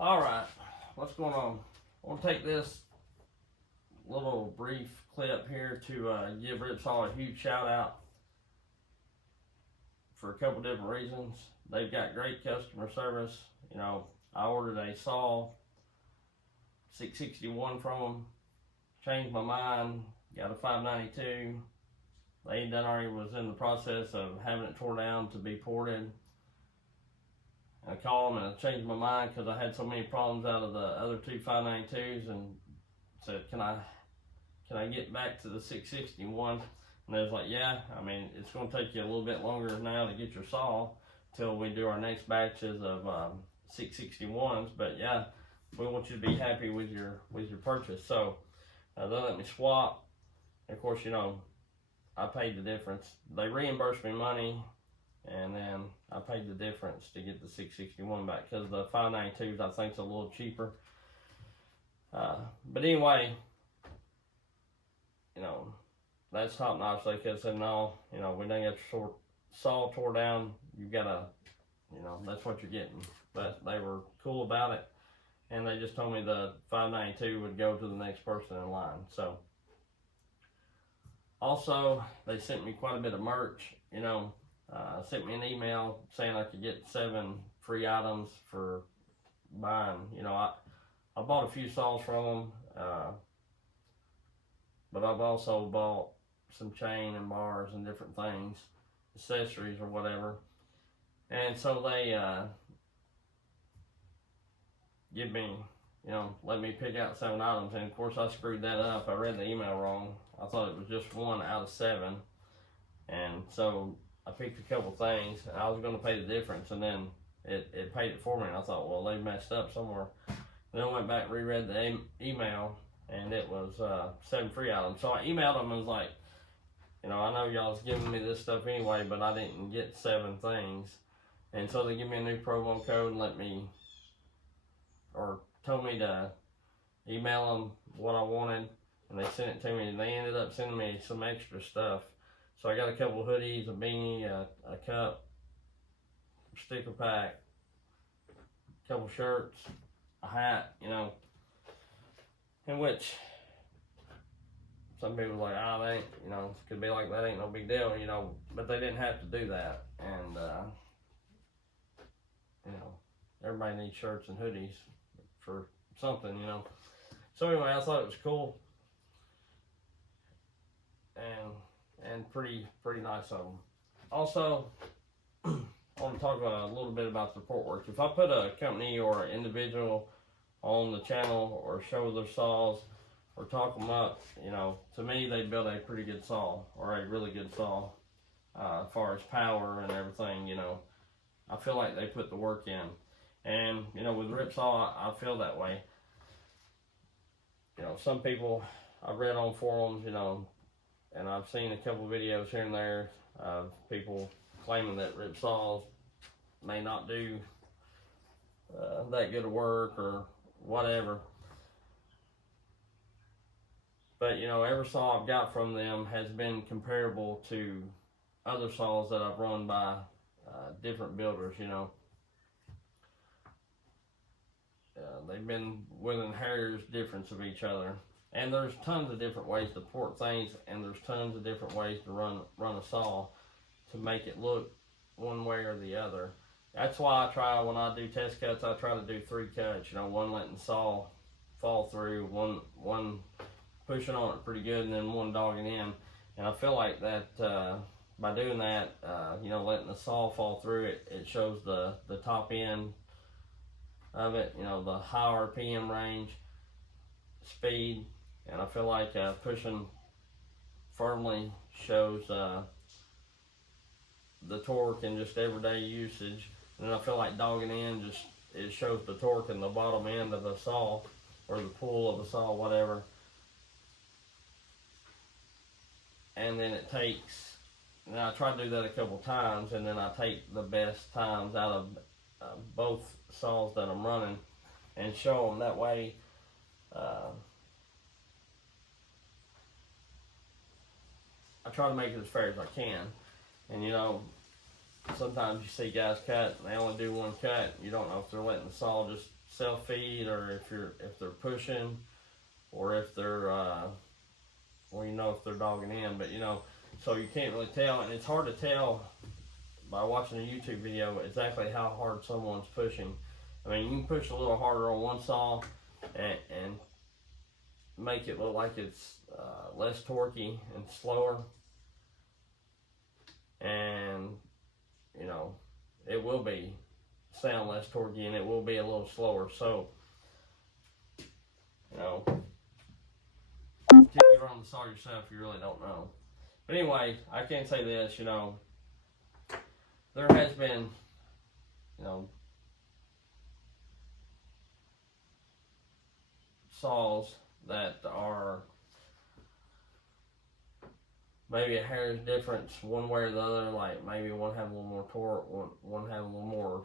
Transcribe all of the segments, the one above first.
Alright, what's going on? I want to take this little brief clip here to give Ripsaw a huge shout out for a couple different reasons. They've got great customer service. You know, I ordered a saw 661 from them, changed my mind, got a 592. They done already was in the process of having it tore down to be ported. I called them and I changed my mind because I had so many problems out of the other two 592s, and said, can I get back to the 661? And they was like, yeah, I mean, it's going to take you a little bit longer now to get your saw till we do our next batches of 661s, but yeah, we want you to be happy with your purchase. So they let me swap. Of course, you know, I paid the difference. They reimbursed me money, and then I paid the difference to get the 661 back, because the 592s I think is a little cheaper. But anyway, you know, that's top notch. They could have said, no, you know, we done got your saw tore down, you gotta, you know, that's what you're getting. But they were cool about it, and they just told me the 592 would go to the next person in line. So also, they sent me quite a bit of merch. You know, sent me an email saying I could get 7 free items for buying. You know, I bought a few saws from them, but I've also bought some chain and bars and different things, accessories or whatever. And so they give me, you know, let me pick out 7 items. And of course I screwed that up. I read the email wrong. I thought it was just 1 out of 7. And so I picked a couple things. I was going to pay the difference, and then it paid it for me. And I thought, well, they messed up somewhere. Then I went back, reread the email, and it was 7 free items. So I emailed them and was like, you know, I know y'all's giving me this stuff anyway, but I didn't get 7 things. And so they give me a new promo code and let me, or told me to email them what I wanted, and they sent it to me, and they ended up sending me some extra stuff. So I got a couple of hoodies, a beanie, a cup, sticker pack, a couple shirts, a hat, you know, in which some people are like, oh, they ain't, you know, could be like, that ain't no big deal, you know, but they didn't have to do that. And you know, everybody needs shirts and hoodies for something, you know. So anyway, I thought it was cool, and pretty nice of them. Also, I want to talk a little bit about support work. If I put a company or an individual on the channel or show their saws or talk them up, you know, to me they build a pretty good saw, or a really good saw, as far as power and everything. You know, I feel like they put the work in, and you know, with Ripsaw I feel that way. You know, some people I've read on forums, you know, and I've seen a couple videos here and there of people claiming that Ripsaws may not do that good of work or whatever. But you know, every saw I've got from them has been comparable to other saws that I've run by different builders. You know, they've been within hair's difference of each other. And there's tons of different ways to port things, and there's tons of different ways to run a saw to make it look one way or the other. That's why I try, when I do test cuts, I try to do 3 cuts. You know, one letting the saw fall through, one pushing on it pretty good, and then one dogging in. And I feel like that by doing that, you know, letting the saw fall through, it shows the top end of it, you know, the high RPM range, speed. And I feel like pushing firmly shows the torque and just everyday usage. And then I feel like dogging in, just it shows the torque in the bottom end of the saw, or the pull of the saw, whatever. And then it takes, and I try to do that a couple times, and then I take the best times out of both saws that I'm running and show them. That way I try to make it as fair as I can. And you know, sometimes you see guys cut and they only do one cut. You don't know if they're letting the saw just self feed, or if they're pushing, or if they're well, you know, if they're dogging in. But you know, so you can't really tell, and it's hard to tell by watching a YouTube video exactly how hard someone's pushing. I mean, you can push a little harder on one saw and make it look like it's less torquey and slower, and you know, it will be sound less torquey and it will be a little slower. So, you know, until you run the saw yourself, you really don't know. But anyway, I can say this, you know, there has been, you know, saws that are maybe a hair's difference one way or the other, like maybe one have a little more torque, one have a little more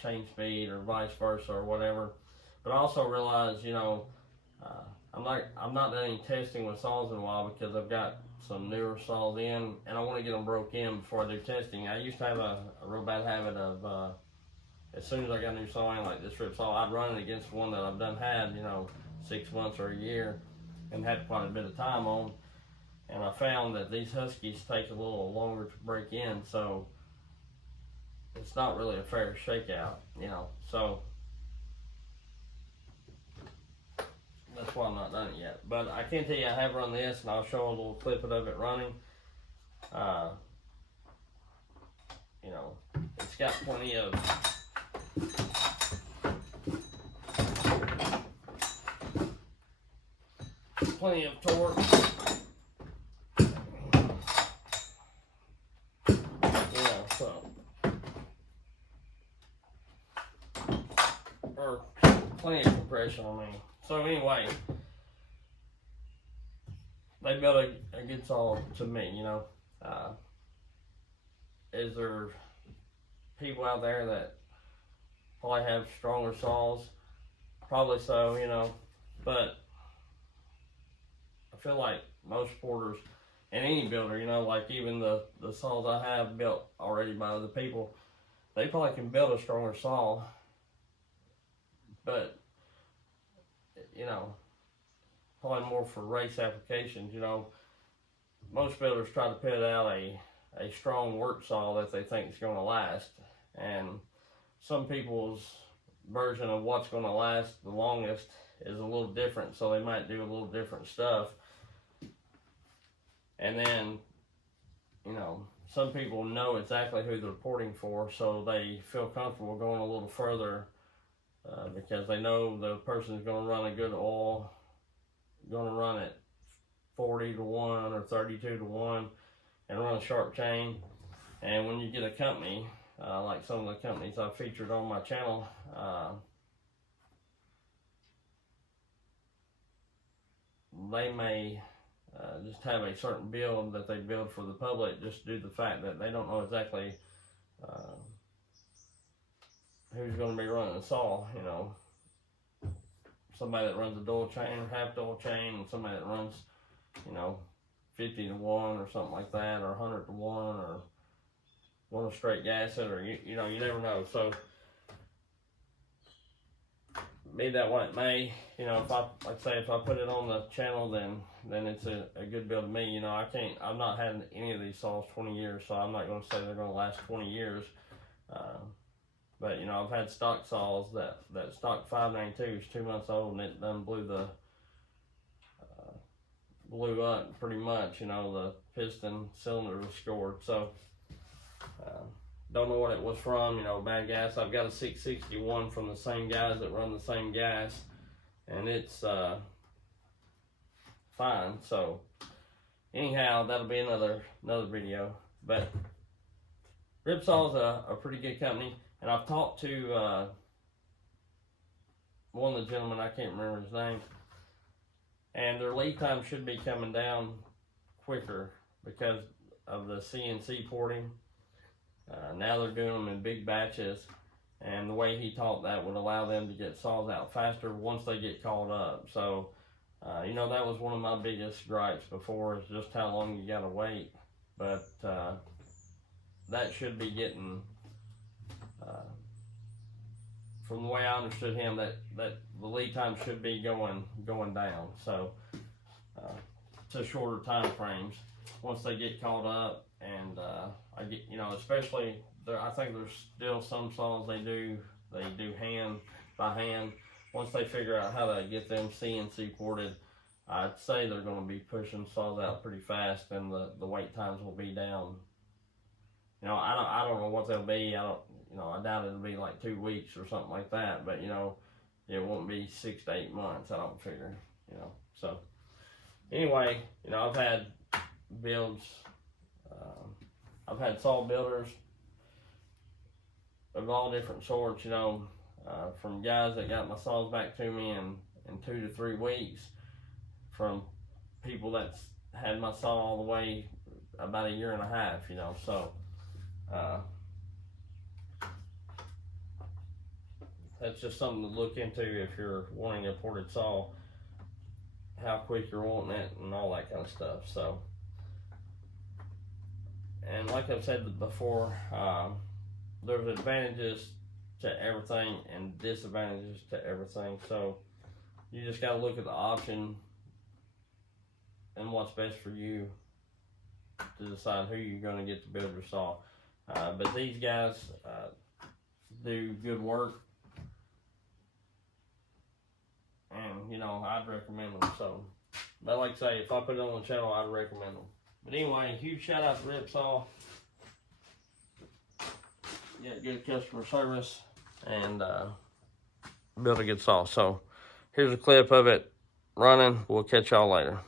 chain speed, or vice versa, or whatever. But I also realize, you know, I'm not done any testing with saws in a while, because I've got some newer saws in, and I want to get them broke in before I do testing. I used to have a real bad habit of as soon as I got a new saw in, like this Ripsaw, I'd run it against one that I've done had, you know, 6 months or a year, and had quite a bit of time on. And I found that these Huskies take a little longer to break in, so it's not really a fair shakeout, you know. So that's why I'm not done it yet. But I can tell you I have run this, and I'll show a little clip of it running. You know, it's got plenty of torque. Yeah, so, or plenty of compression, I mean. So anyway, they built a good saw to me, you know. Is there people out there that probably have stronger saws? Probably so, you know. But I feel like most porters and any builder, you know, like even the saws I have built already by other people, they probably can build a stronger saw. But, you know, probably more for race applications, you know. Most builders try to put out a strong work saw that they think is going to last. And some people's version of what's going to last the longest is a little different, so they might do a little different stuff. And then, you know, some people know exactly who they're porting for, so they feel comfortable going a little further because they know the person's going to run a good oil, going to run it 40 to 1 or 32 to 1 and run a sharp chain. And when you get a company, like some of the companies I've featured on my channel, they may just have a certain build that they build for the public, just due to the fact that they don't know exactly who's going to be running the saw, you know. Somebody that runs a dual chain or half dual chain, and somebody that runs, you know, 50 to 1 or something like that, or 100 to 1, or one to straight gas it, or you know, you never know. So be that what it may, you know, if I, like I say, if I put it on the channel, then it's a good build to me. You know, I've not had any of these saws 20 years, so I'm not going to say they're going to last 20 years. But, you know, I've had stock saws that stock 592 is 2 months old, and it done blew up pretty much. You know, the piston cylinder was scored. So, don't know what it was from, you know, bad gas. I've got a 661 from the same guys that run the same gas, and it's fine. So, anyhow, that'll be another video. But Ripsaw is a pretty good company. And I've talked to one of the gentlemen, I can't remember his name, and their lead time should be coming down quicker because of the CNC porting. Now they're doing them in big batches, and the way he taught that would allow them to get saws out faster once they get caught up. So, you know, that was one of my biggest gripes before, is just how long you gotta wait. But that should be getting, from the way I understood him, that the lead time should be going down. So to shorter time frames once they get caught up. And I get, especially there, I think there's still some saws they do hand by hand. Once they figure out how to get them CNC ported, I'd say they're going to be pushing saws out pretty fast, and the wait times will be down. I don't know what they'll be. I doubt it'll be like 2 weeks or something like that. But it won't be 6 to 8 months. I don't figure. So anyway, I've had builds. I've had saw builders of all different sorts. From guys that got my saws back to me in 2 to 3 weeks, from people that's had my saw all the way about 1.5 years. So that's just something to look into if you're wanting a ported saw, how quick you're wanting it and all that kind of stuff. So, and like I've said before, there's advantages to everything and disadvantages to everything. So you just got to look at the option and what's best for you to decide who you're going to get to build your saw. But these guys do good work, and I'd recommend them. So, but like I say, if I put it on the channel, I'd recommend them. But anyway, huge shout out to Ripsaw. Get good customer service and build a good saw. So here's a clip of it running. We'll catch y'all later.